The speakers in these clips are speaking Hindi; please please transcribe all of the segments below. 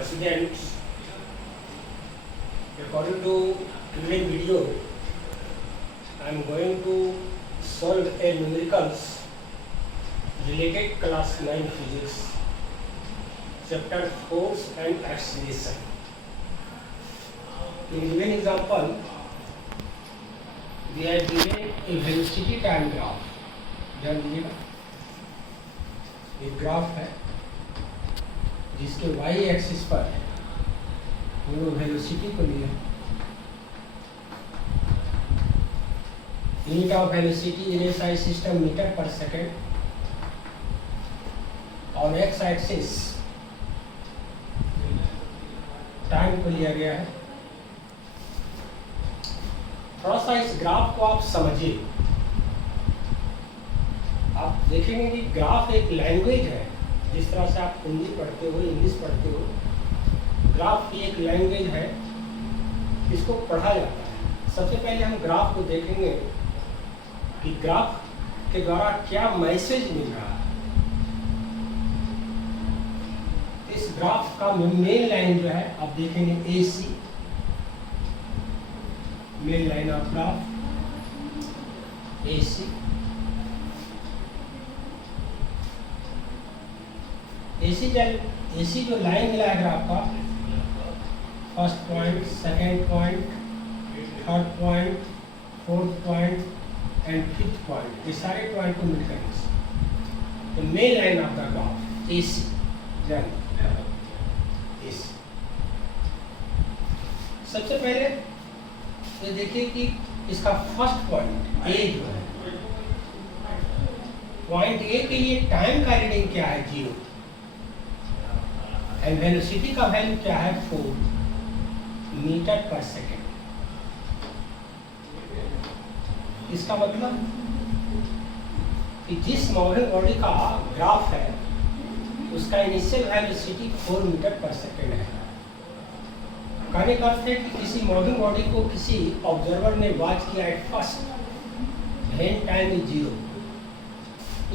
Students, according to today's video, I am going to solve a numericals related class 9 physics, chapter force and acceleration. In given example, we are given a velocity time graph. ध्यान दीजिएगा, एक ग्राफ है जिसके y एक्सिस पर वो वेलोसिटी को लिया, unit of velocity in SI system metre per second, और एक्स एक्सिस टाइम को लिया गया है। थोड़ा सा इस ग्राफ को आप समझिए, आप देखेंगे कि ग्राफ एक लैंग्वेज है। जिस तरह से आप हिंदी पढ़ते हो, इंग्लिश पढ़ते हो, ग्राफ की एक लैंग्वेज है, इसको पढ़ा जाता है। सबसे पहले हम ग्राफ को देखेंगे कि ग्राफ के द्वारा क्या मैसेज मिल रहा है। इस ग्राफ का मेन लाइन जो है आप देखेंगे AC, main line of graph AC। AC जो लाइन मिला है ग्राफ का, first point, second point, third point, fourth point and fifth point, ये सारे पॉइंट को मिलकर तो main line of the graph AC। सबसे पहले ये देखिए कि इसका फर्स्ट पॉइंट A जो है, पॉइंट A के लिए टाइम का रीडिंग क्या है, 0, एंड वेलोसिटी का वैल्यू क्या है, 4 मीटर पर सेकेंड। इसका मतलब कि जिस मूविंग बॉडी का ग्राफ है उसका initial velocity 4 metre per second है। कहने का अर्थ है कि किसी मूविंग बॉडी को किसी ऑब्जर्वर ने वॉच किया at first when time is 0,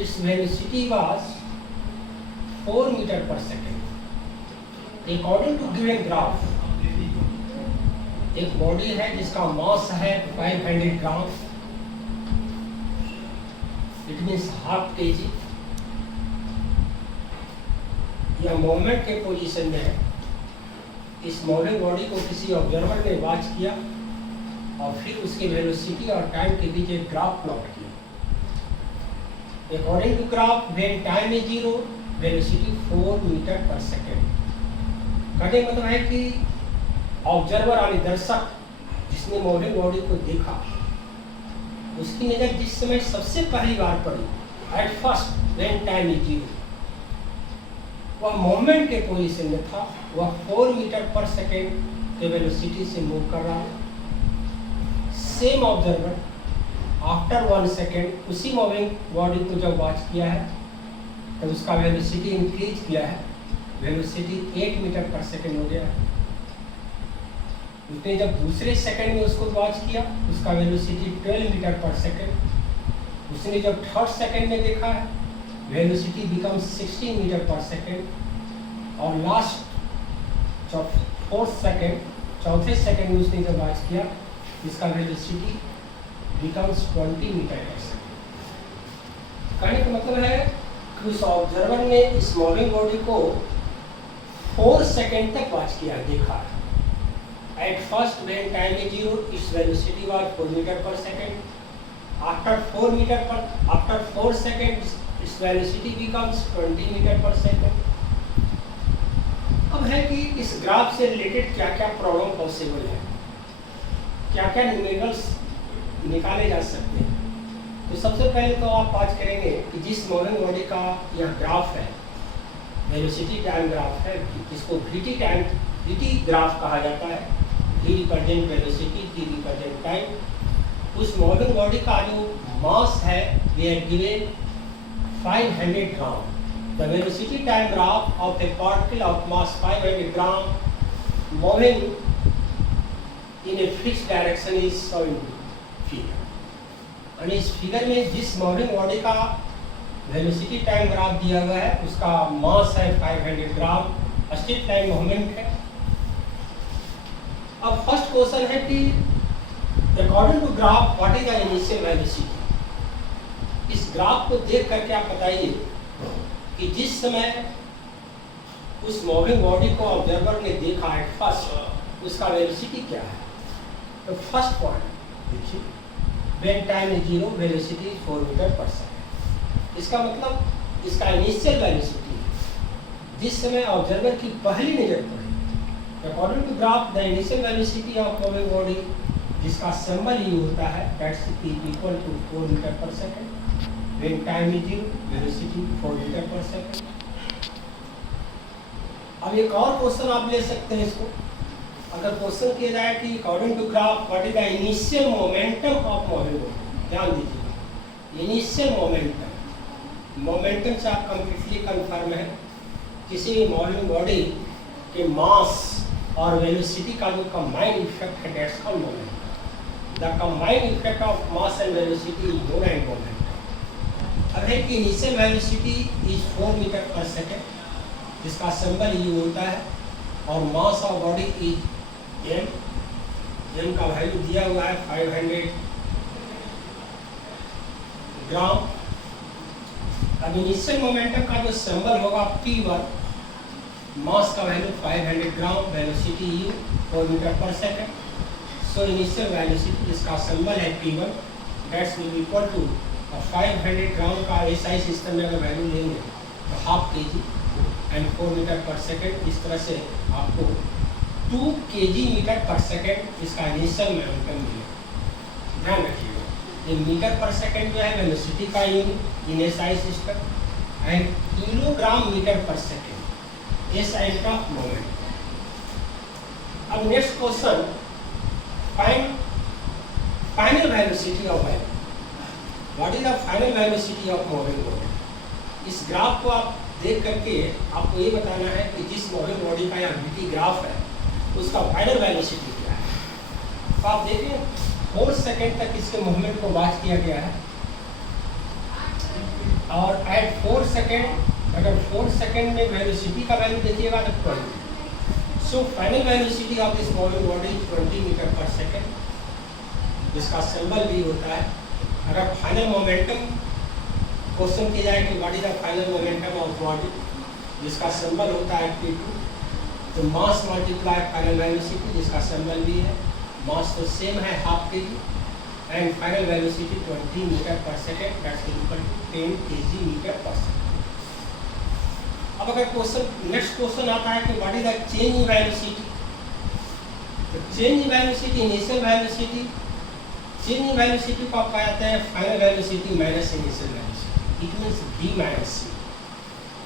its velocity was 4 metre per second. According to given graph, एक बॉडी है जिसका मास है 500 gram, it means half kg। यह मूवमेंट के पोजीशन में है। इस मूविंग बॉडी को किसी ऑब्जर्वर ने वॉच किया और फिर उसके वेलोसिटी और टाइम के बीच एक ग्राफ प्लॉट किया। According to graph, when time is 0, velocity 4 metre per second. कहने मतलब है कि ऑब्जर्वर यानी दर्शक जिसने मूविंग बॉडी को देखा, उसकी नज़र जिस समय सबसे पहली बार पड़ी eight first when time is 0, वह मूवमेंट के पोजीशन में था। वह 4 मीटर पर सेकेंड के वेलोसिटी से मूव कर रहा है। सेम ऑब्जर्वर आफ्टर 1 सेकेंड उसी मूविंग बॉडी को जब वॉच किया है तो उसका वेलोसिटी इंक्रीज किया है, वेलोसिटी 8 मीटर पर सेकेंड हो गया है। उसने जब दूसरे सेकंड में उसको वॉच किया, उसका वेलोसिटी 12 मीटर पर सेकेंड। उसने जब थर्ड सेकंड में देखा है, velocity become 16 metre per second. और लास्ट फोर्थ सेकंड, चौथे सेकंड में उसने जब वॉच किया, इसका velocity becomes 20 metre per second. कहने का मतलब है कि उस ऑब्जर्वर ने इस मूविंग बॉडी को 4 सेकेंड तक वॉच किया, देखा। At first when time is 0, its velocity was 4 metre per second. After 4 second its velocity becomes 20 metre per second. अब है कि इस ग्राफ से रिलेटेड क्या क्या प्रॉब्लम पॉसिबल है, क्या क्या न्यूमेरिकल्स निकाले जा सकते हैं। तो सबसे पहले तो आप बात करेंगे कि जिस मूविंग बॉडी का यह ग्राफ है, वेलोसिटी टाइम ग्राफ है, इसको VT ग्राफ कहा जाता है। V represent velocity, T represent time. उस मूविंग बॉडी का जो मास है we are given 500 gram. The velocity time graph of a particle of mass 500 gram moving in a fixed direction is shown figure. और इस फिगर में जिस मूविंग बॉडी का वेलोसिटी टाइम ग्राफ दिया हुआ है, उसका मास है 500 ग्राम स्ट्रेट लाइन मूवमेंट है। अब फर्स्ट क्वेश्चन है कि according to graph what is the initial velocity. इस ग्राफ को देख करके आप बताइए कि जिस समय उस मूविंग बॉडी को ऑब्जर्वर ने देखा एट फर्स्ट, उसका वेलोसिटी क्या है। तो फर्स्ट पॉइंट देखिए, when time is 0 velocity is 4 metre per second. इसका मतलब इसका इनिशियल वेलोसिटी जिस समय ऑब्जर्वर की पहली नजर पड़ी, according to graph the initial velocity of moving body जिसका सिंबल यू होता है that's equal to 4 metre per second. When time is 0 velocity 4 metre per second. अब एक और क्वेश्चन आप ले सकते हैं इसको, अगर क्वेश्चन किया जाए कि according to graph what is the initial momentum of moving body. ध्यान दीजिए, इनिशियल मोमेंटम, मोमेंटम से आप कंप्लीटली कन्फर्म है किसी भी मूविंग बॉडी के मास और वेलोसिटी का जो कंबाइंड इफेक्ट है that's called momentum. The combined effect of mass and velocity is known as momentum. अब है कि initial velocity is 4 metre per second जिसका सिंबल यू होता है, और mass of body is m। m का वैल्यू दिया हुआ है 500 ग्राम। अब इनिशियल मोमेंटम का जो सिंबल होगा P1, मास का value 500 gram, velocity u 4 metre per second. So initial velocity जिसका सिंबल है P1 that's will equal to 500 gram का एसआई सिस्टम में अगर वैल्यू लेंगे तो half kg and 4 metre per second. इस तरह से आपको 2 kg मीटर पर सेकेंड इसका इनिशियल मोमेंटम मिलेगा। ध्यान रखिएगा, ये मीटर पर सेकेंड जो है वेलोसिटी का unit in SI system and kilogram metre per second SI का मोमेंट। अब next question, final velocity of wave. What is the final velocity of moving body. इस ग्राफ को आप देख करके आपको ये बताना है कि जिस मूविंग बॉडी का यहाँ VT ग्राफ है उसका फाइनल वेलोसिटी क्या है। तो आप देखें 4 सेकेंड तक इसके मूवमेंट को वॉच किया गया है, और एट 4 सेकेंड अगर 4 सेकेंड में वेलोसिटी का वैल्यू देखिएगा तो 20। So final velocity of this moving body 20 metre per second जिसका सिंबल भी होता है। अगर फाइनल मोमेंटम क्वेश्चन किया जाए कि what is the final momentum of body जिसका सिंबल होता है P2, तो मास मल्टीप्लाई फाइनल वेलोसिटी जिसका सिंबल भी है, मास तो सेम है half kg and final velocity 20 metre per second that's equal to 10 kg metre per second. अब अगर क्वेश्चन नेक्स्ट क्वेश्चन आता है कि what is the change in velocity. तो change in velocity, initial velocity, change in velocity को आप कहते हैं final velocity minus initial velocity. It means v minus c।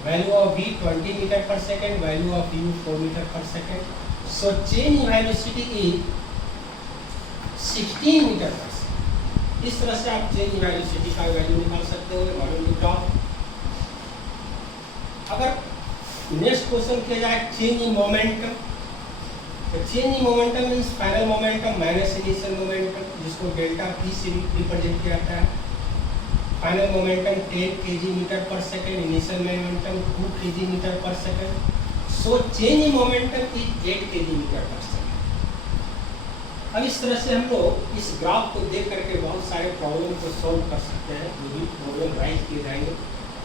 Value of v 20 metre per second, value of u 4 metre per second. So change in velocity is 16 metre per second. इस तरह से आप चेंज इन वेलोसिटी का वैल्यू निकाल सकते हो अकॉर्डिंग टू ग्राफ। अगर नेक्स्ट क्वेश्चन किया जाए चेंज इन मोमेंटम, तो change in momentum means final momentum minus initial momentum जिसको डेल्टा p से रिप्रेजेंट किया जाता है। Final momentum 10 kg metre per second, initial momentum 2 kg metre per second. So change in momentum is 8 kg metre per second. अब इस तरह से हम लोग इस ग्राफ को देख करके बहुत सारे प्रॉब्लम को सॉल्व कर सकते हैं, जो भी प्रॉब्लम राइज किए जाएंगे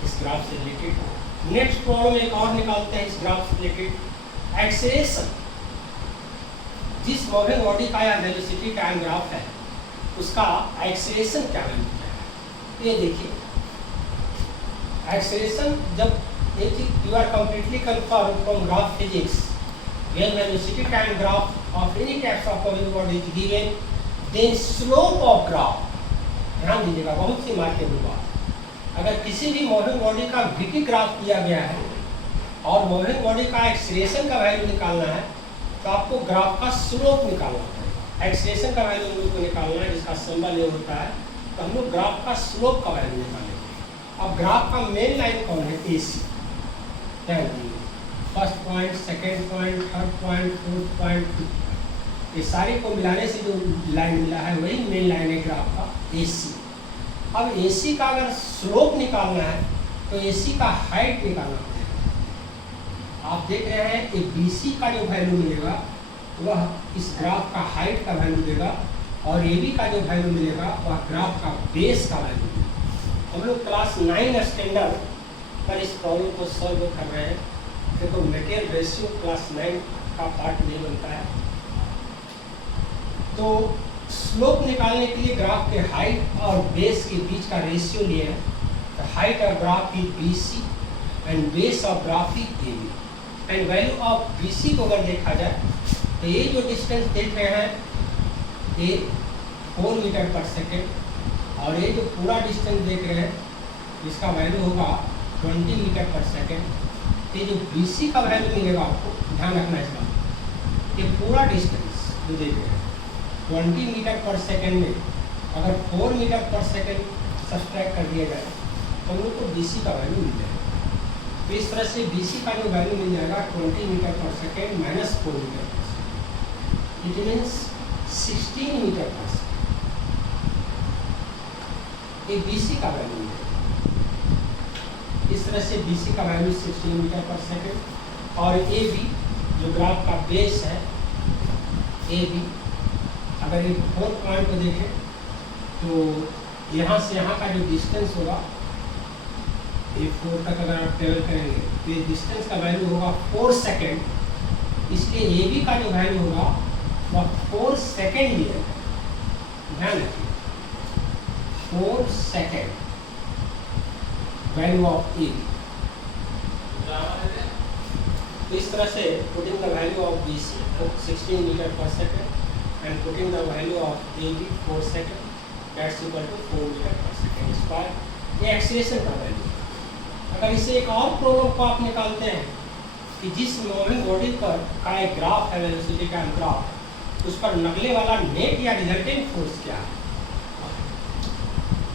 इस ग्राफ से रिलेटेड। नेक्स्ट प्रॉब्लम एक और निकालते हैं इस ग्राफ से रिलेटेड। एक्सेलरेशन, जिस मूविंग बॉडी का या वेलोसिटी टाइम ग्राफ है उसका एक्सेलरेशन क्या वैल्यू है। ये देखिए, एक्सेलरेशन जब एक you are completely confirm from graph physics when velocity time graph of any types of moving body is given, then slope of graph, ध्यान दीजिएगा बहुत सी मार्केबल बात। अगर किसी भी मूविंग बॉडी का VT ग्राफ दिया गया है और मूविंग बॉडी का एक्सेलरेशन का वैल्यू निकालना है तो आपको ग्राफ का स्लोप निकालना पड़ेगा। एक्सेलरेशन का वैल्यू हम लोग को निकालना है जिसका सिंबल ये होता है, तो हम लोग ग्राफ का स्लोप का वैल्यू निकालेंगे। अब ग्राफ का मेन लाइन कौन है, AC। ध्यान दीजिए, first point, second point, third point, fourth point, ये सारे को मिलाने से जो लाइन मिला है वही मेन लाइन है ग्राफ का AC। अब AC का अगर स्लोप निकालना है तो AC का हाइट निकालना पड़ेगा। आप देख रहे हैं कि BC का जो वैल्यू मिलेगा वह इस ग्राफ का हाइट का वैल्यू देगा और AB का जो वैल्यू मिलेगा वह ग्राफ का बेस का वैल्यू देगा। हम लोग क्लास 9 स्टैंडर्ड पर इस प्रॉब्लम को सॉल्व कर रहे हैं, देखो मैकेल रेशियो क्लास 9 का पार्ट नहीं बनता है। तो स्लोप निकालने के लिए ग्राफ के हाइट और बेस के बीच का रेशियो लिए है। The height of graph is BC and base of graph is AB. And value of BC को अगर देखा जाए तो ये जो डिस्टेंस देख रहे हैं ये 4 मीटर पर सेकेंड और ये जो पूरा डिस्टेंस देख रहे हैं इसका वैल्यू होगा 20 मीटर पर सेकेंड। ये जो BC का वैल्यू मिलेगा आपको ध्यान रखना है इसका, ये पूरा डिस्टेंस जो देख रहे हैं 20 मीटर पर सेकेंड में अगर 4 मीटर पर सेकेंड सब्सट्रैक्ट कर दिया जाए तो हम लोग को BC का वैल्यू मिल जाएगा। तो इस तरह से BC का जो वैल्यू मिल जाएगा 20 metre per second minus 4 metre per second, it means 16 metre per second, ये BC का वैल्यू मिल जाएगा। इस तरह से BC का वैल्यू 16 मीटर पर सेकेंड और AB जो ग्राफ का बेस है AB, अगर ये 4 पॉइंट को देखें तो यहाँ से यहाँ का जो डिस्टेंस होगा ये 4 तक अगर आप ट्रेवल करेंगे तो ये डिस्टेंस का वैल्यू होगा 4 सेकेंड, इसलिए AB का जो वैल्यू होगा वह 4 सेकेंड लिया है। ध्यान रखिए 4 सेकेंड वैल्यू ऑफ AB। तो इस तरह से putting the value of BC 16 metre per second and putting the value of AB 4 second, that's equal to 4 meter per second square। ये एक्सीलरेशन का वैल्यू। अगर इसे एक और प्रॉब्लम को आप निकालते हैं कि जिस मूविंग बॉडी पर का एक ग्राफ है वेलोसिटी का ग्राफ, उस पर लगने वाला नेट या रिजल्टेंट फोर्स क्या है।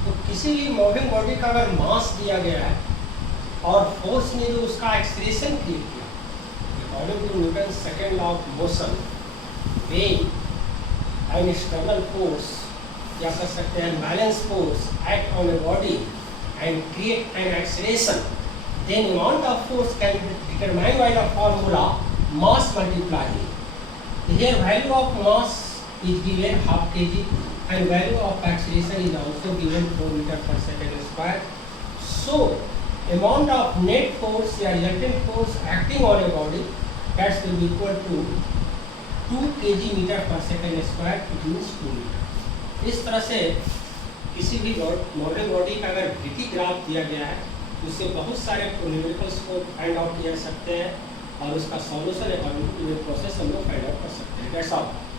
तो किसी भी मूविंग बॉडी का अगर मास दिया गया है और फोर्स ने जो उसका एक्सीलरेशन क्रिएट किया according to Newton second law of motion, when an external force या कह सकते हैं balance force act on a body and create an acceleration, then amount of force can be determined by the formula mass multiply A. Here value of mass is given half kg and value of acceleration is also given 4 meter per second square. So amount of net force या resultant force acting on a body that will be equal to 2 kg meter per second square, it means 2 meter। इस तरह से किसी भी मॉडल बॉडी का अगर गति ग्राफ दिया गया है तो उससे बहुत सारे न्यूमेरिकल्स को फाइंड आउट किया जा सकते हैं और उसका सॉल्यूशन अकॉर्डिंग टू ये प्रोसेस हम लोग फाइंड आउट कर सकते हैं। That's all.